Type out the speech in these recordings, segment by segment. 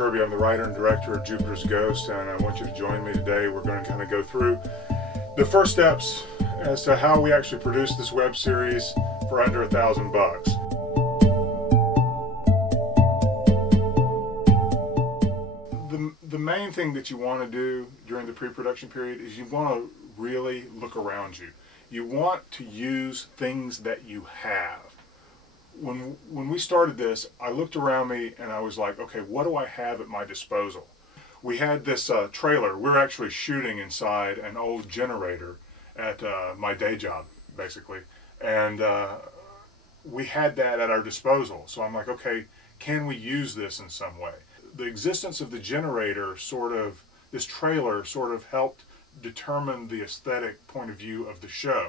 Kirby. I'm the writer and director of Jupiter's Ghost, and I want you to join me today. We're going to kind of go through the first steps as to how we actually produce this web series for under $1,000. The main thing that you want to do during the pre-production period is you want to really look around you. You want to use things that you have. When we started this, I looked around me and I was like, okay, what do I have at my disposal? We had this trailer. We're actually shooting inside an old generator at my day job, basically. And we had that at our disposal. So I'm like, okay, can we use this in some way? The existence of the generator this trailer sort of helped determine the aesthetic point of view of the show,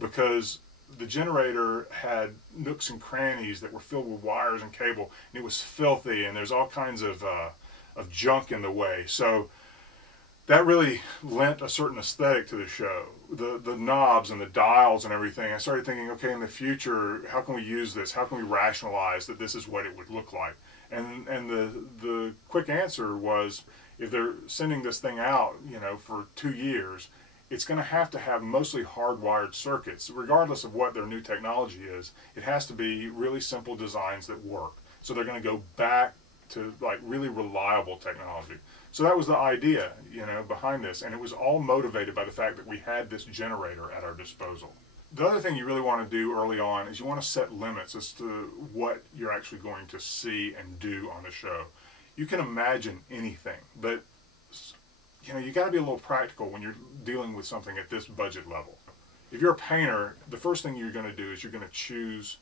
because the generator had nooks and crannies that were filled with wires and cable, and it was filthy, and there's all kinds of junk in the way. So that really lent a certain aesthetic to the show. The knobs and the dials and everything, I started thinking, okay, in the future, how can we use this? How can we rationalize that this is what it would look like? And the quick answer was, if they're sending this thing out, for 2 years, it's going to have mostly hardwired circuits. Regardless of what their new technology is, it has to be really simple designs that work. So they're going to go back to like really reliable technology. So that was the idea, behind this, and it was all motivated by the fact that we had this generator at our disposal. The other thing you really want to do early on is you want to set limits as to what you're actually going to see and do on the show. You can imagine anything, but you got to be a little practical when you're dealing with something at this budget level. If you're a painter, the first thing you're going to do is you're going to choose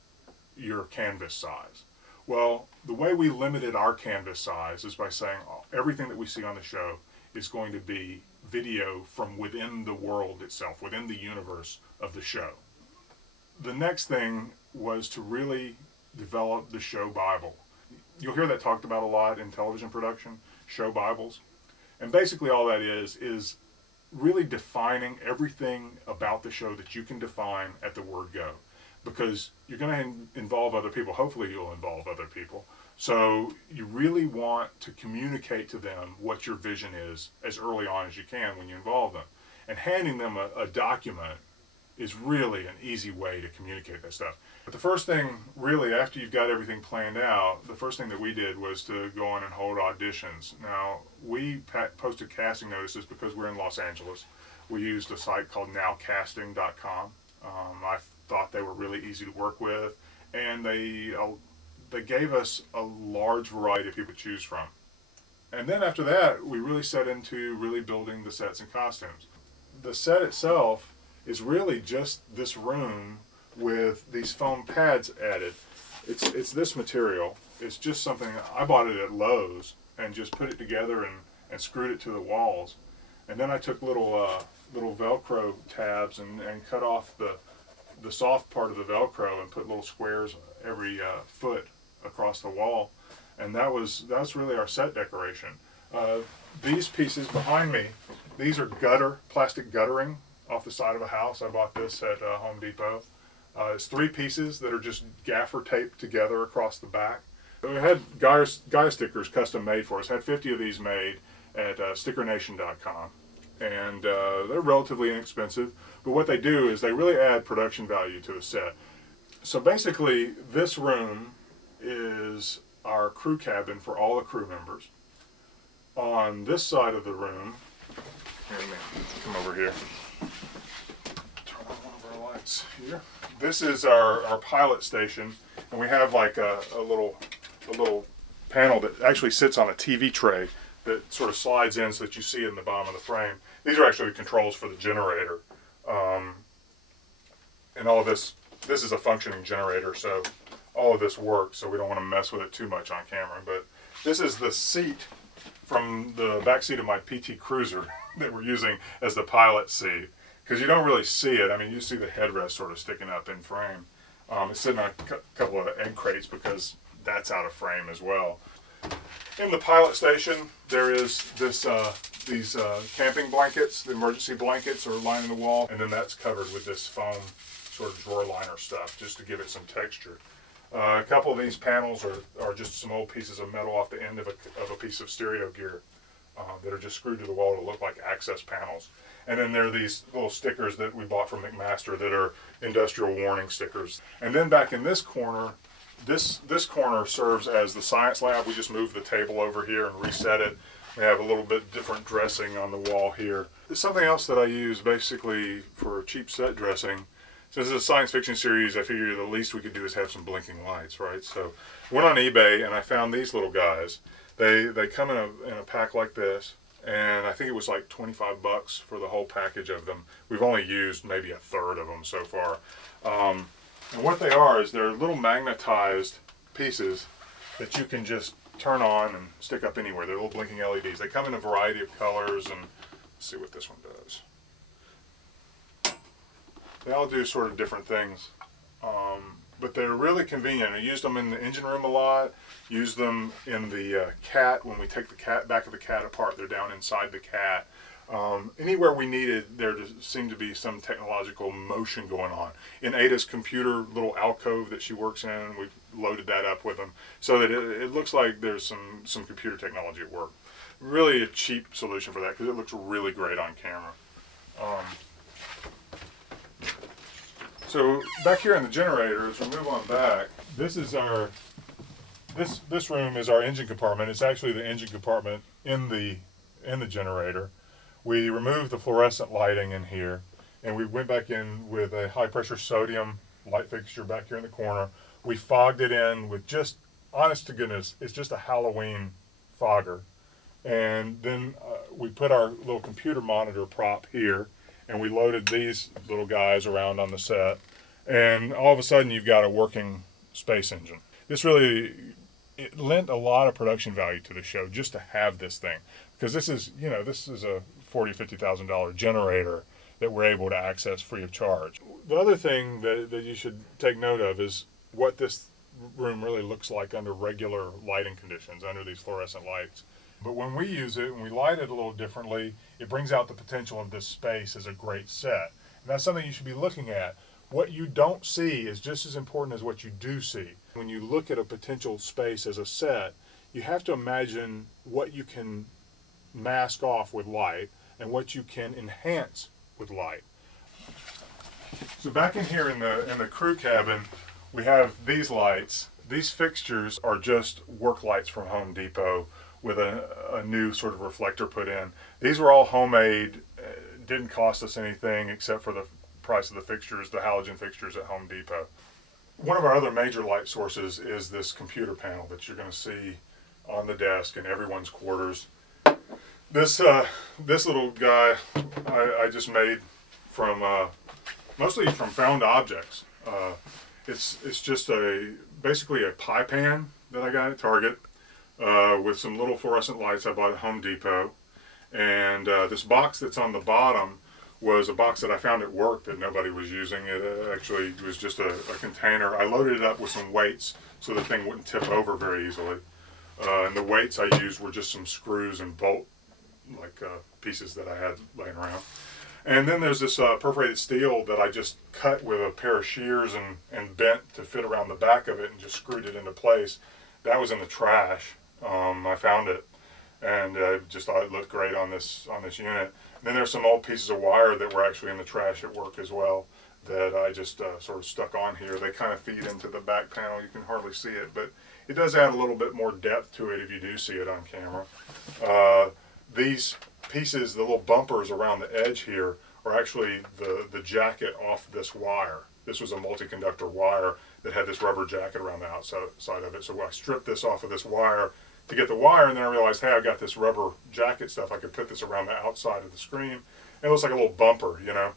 your canvas size. Well, the way we limited our canvas size is by saying everything that we see on the show is going to be video from within the world itself, within the universe of the show. The next thing was to really develop the show Bible. You'll hear that talked about a lot in television production, show Bibles. And basically all that is really defining everything about the show that you can define at the word go. Because you're going to involve other people. Hopefully you'll involve other people. So you really want to communicate to them what your vision is as early on as you can when you involve them. And handing them a document is really an easy way to communicate that stuff. But the first thing, really, after you've got everything planned out, the first thing that we did was to go on and hold auditions. Now, we posted casting notices because we're in Los Angeles. We used a site called nowcasting.com. I thought they were really easy to work with, and they gave us a large variety of people to choose from. And then after that, we really set into really building the sets and costumes. The set itself is really just this room with these foam pads added. It's this material. It's just something, I bought it at Lowe's and just put it together and screwed it to the walls. And then I took little Velcro tabs and cut off the soft part of the Velcro and put little squares every foot across the wall. And that's really our set decoration. These pieces behind me, these are plastic guttering off the side of a house. I bought this at Home Depot. It's 3 pieces that are just gaffer taped together across the back. We had Gaia stickers custom made for us. Had 50 of these made at stickernation.com. And they're relatively inexpensive, but what they do is they really add production value to the set. So basically, this room is our crew cabin for all the crew members. On this side of the room, here, let me come over here. Turn on one of our lights here. This is our pilot station, and we have like a little panel that actually sits on a TV tray that sort of slides in so that you see it in the bottom of the frame. These are actually the controls for the generator. And all of this is a functioning generator, so all of this works, so we don't want to mess with it too much on camera. But this is the seat from the back seat of my PT Cruiser that we're using as the pilot seat, because you don't really see it. I mean, you see the headrest sort of sticking up in frame. It's sitting on a couple of egg crates because that's out of frame as well. In the pilot station, there is these camping blankets. The emergency blankets are lining the wall, and then that's covered with this foam sort of drawer liner stuff just to give it some texture. A couple of these panels are just some old pieces of metal off the end of a piece of stereo gear that are just screwed to the wall to look like access panels. And then there are these little stickers that we bought from McMaster that are industrial warning stickers. And then back in this corner, this corner serves as the science lab. We just moved the table over here and reset it. We have a little bit different dressing on the wall here. Something else that I use basically for cheap set dressing. Since it's a science fiction series, I figured the least we could do is have some blinking lights, right? So went on eBay and I found these little guys. They come in a pack like this, and I think it was like 25 bucks for the whole package of them. We've only used maybe a third of them so far. And what they are is they're little magnetized pieces that you can just turn on and stick up anywhere. They're little blinking LEDs. They come in a variety of colors, and let's see what this one does. They all do sort of different things, but they're really convenient. I used them in the engine room a lot. Use them in the cat when we take the back of the cat apart. They're down inside the cat. Anywhere we needed there seemed to be some technological motion going on. In Ada's computer little alcove that she works in, we loaded that up with them so that it looks like there's some computer technology at work. Really a cheap solution for that because it looks really great on camera. So back here in the generator, as we move on back, this is our this room is our engine compartment. It's actually the engine compartment in the generator. We removed the fluorescent lighting in here, and we went back in with a high pressure sodium light fixture back here in the corner. We fogged it in with just, honest to goodness, it's just a Halloween fogger. And then we put our little computer monitor prop here, and we loaded these little guys around on the set, and all of a sudden you've got a working space engine. This really, it lent a lot of production value to the show just to have this thing, because this is, you know, this is a $40,000-$50,000 generator that we're able to access free of charge. The other thing that you should take note of is what this room really looks like under regular lighting conditions, under these fluorescent lights. But when we use it and we light it a little differently, it brings out the potential of this space as a great set. And that's something you should be looking at. What you don't see is just as important as what you do see. When you look at a potential space as a set, you have to imagine what you can mask off with light and what you can enhance with light. So back in here in the crew cabin, we have these lights. These fixtures are just work lights from Home Depot with a new sort of reflector put in. These were all homemade, didn't cost us anything except for the price of the fixtures, the halogen fixtures at Home Depot. One of our other major light sources is this computer panel that you're going to see on the desk in everyone's quarters. This little guy I just made from mostly from found objects. It's just basically a pie pan that I got at Target with some little fluorescent lights I bought at Home Depot, and this box that's on the bottom was a box that I found at work that nobody was using. It actually was just a container. I loaded it up with some weights so the thing wouldn't tip over very easily. And the weights I used were just some screws and bolt pieces that I had laying around. And then there's this perforated steel that I just cut with a pair of shears and bent to fit around the back of it and just screwed it into place. That was in the trash. I found it and just thought it looked great on this unit. And then there's some old pieces of wire that were actually in the trash at work as well that I just sort of stuck on here. They kind of feed into the back panel. You can hardly see it, but it does add a little bit more depth to it if you do see it on camera. These pieces, the little bumpers around the edge here, are actually the jacket off this wire. This was a multi-conductor wire that had this rubber jacket around the outside of it. So I stripped this off of this wire to get the wire, and then I realized, hey, I've got this rubber jacket stuff. I could put this around the outside of the screen. It looks like a little bumper, you know.